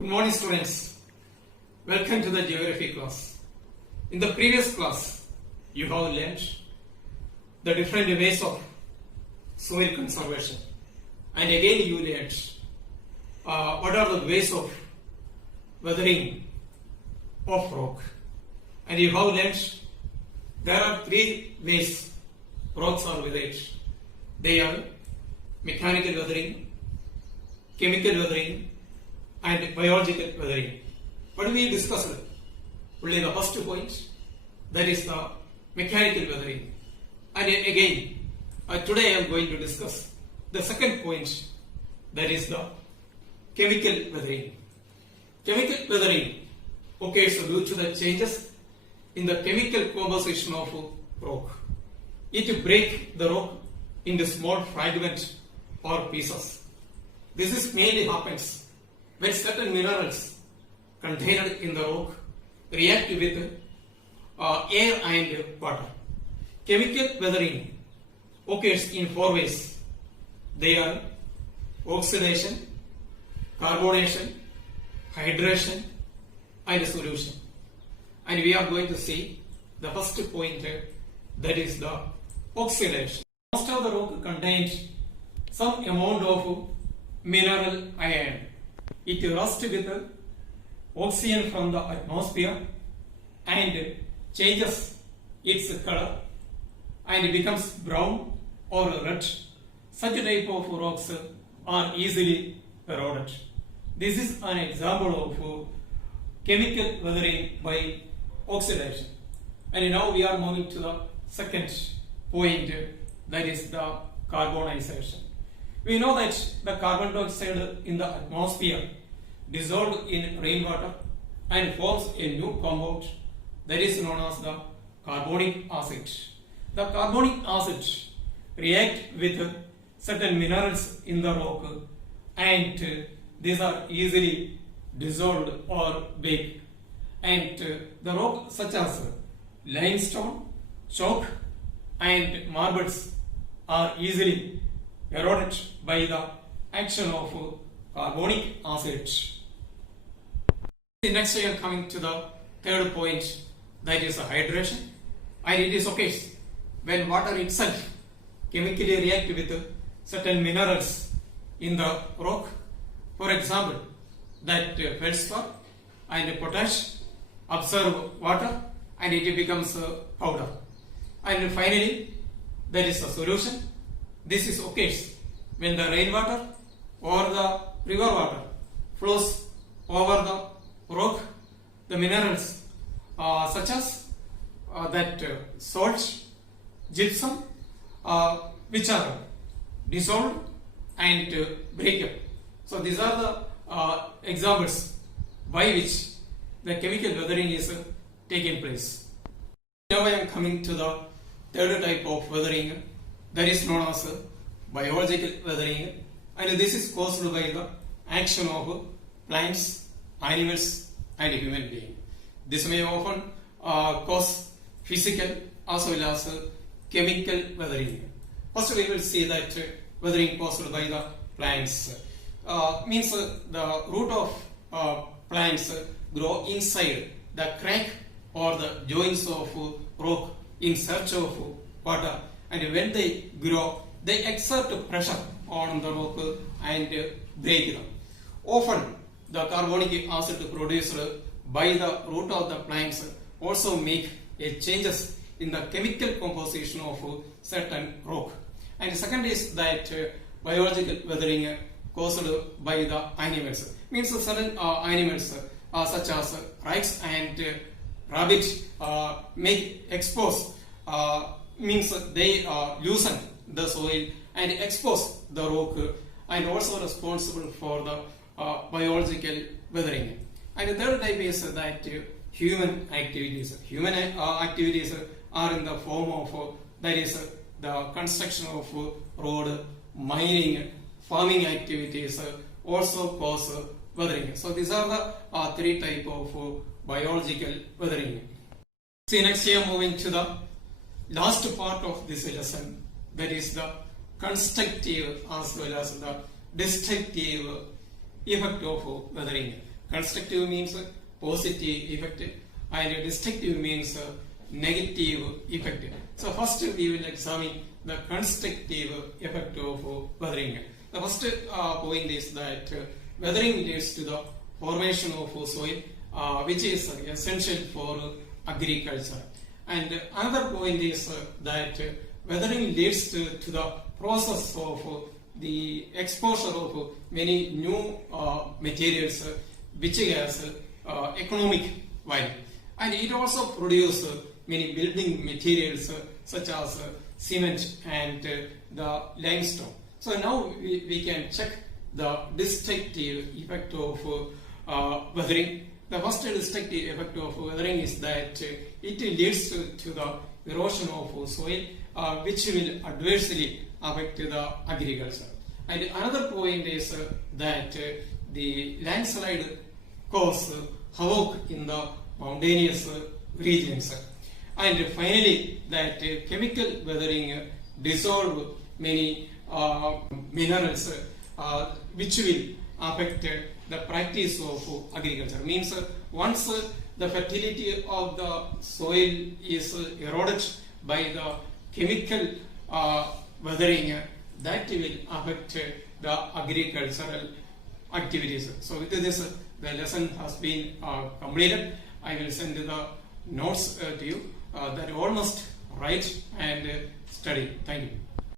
Good morning, students. Welcome to the geography class. In the previous class, you have learned the different ways of soil conservation, and again you learned what are the ways of weathering of rock. And you have learned there are three ways rocks are weathered. They are mechanical weathering, chemical weathering, and biological weathering. But we discussed only the first point, that is the mechanical weathering. And again, today I am going to discuss the second point, that is the chemical weathering. Chemical weathering occurs due to the changes in the chemical composition of rock. It breaks the rock into small fragments or pieces. This is mainly happens when certain minerals contained in the rock react with air and water. Chemical weathering occurs in four ways. They are oxidation, carbonation, hydration, and solution. And we are going to see the first point, that is the oxidation. Most of the rock contains some amount of mineral iron. It rusts with oxygen from the atmosphere and changes its color and becomes brown or red. Such type of rocks are easily eroded. This is an example of chemical weathering by oxidation. And now we are moving to the second point, that is the carbonization. We know that the carbon dioxide in the atmosphere dissolves in rainwater and forms a new compound that is known as the carbonic acid. The carbonic acid reacts with certain minerals in the rock, and these are easily dissolved or baked. And the rock such as limestone, chalk, and marbles are easily eroded by the action of carbonic acid. Next I am coming to the third point, that is hydration. And it is okay when water itself chemically reacts with certain minerals in the rock. For example, that feldspar and potash absorb water and it becomes powder. And finally, there is a solution. This is occurs when the rainwater or the river water flows over the rock. The minerals such as that salt, gypsum, which are dissolved and break up. So these are the examples by which the chemical weathering is taking place. Now I am coming to the third type of weathering, that is known as biological weathering, and this is caused by the action of plants, animals, and human beings. This may often cause physical as well as chemical weathering. First we will see that weathering caused by the plants. Means the root of plants grow inside the crack or the joints of rock in search of water, and when they grow, they exert pressure on the rock and break them. Often, the carbonic acid produced by the root of the plants also make changes in the chemical composition of certain rock. And second is that biological weathering caused by the animals. Means certain animals such as rats and rabbits may expose, means they loosen the soil and expose the rock, and also responsible for the biological weathering. And the third type is that human activities. Human activities are in the form of, that is the construction of road, mining, farming activities also cause weathering. So these are the three types of biological weathering. See, next we are moving to the last part of this lesson, that is the constructive as well as the destructive effect of weathering. Constructive means positive effect, and destructive means negative effect. So first we will examine the constructive effect of weathering. The first point is that weathering leads to the formation of soil, which is essential for agriculture. And another point is that weathering leads to the process of the exposure of many new materials which has economic value. And it also produces many building materials such as cement and the limestone. So now we can check the destructive effect of weathering. The first destructive effect of weathering is that it leads to the erosion of soil, which will adversely affect the agriculture. And another point is that the landslide cause havoc in the mountainous regions. And finally, that chemical weathering dissolve many minerals which will affect the practice of agriculture. Means once the fertility of the soil is eroded by the chemical weathering, that will affect the agricultural activities. So with this, the lesson has been completed. I will send the notes to you that you all must write and study. Thank you.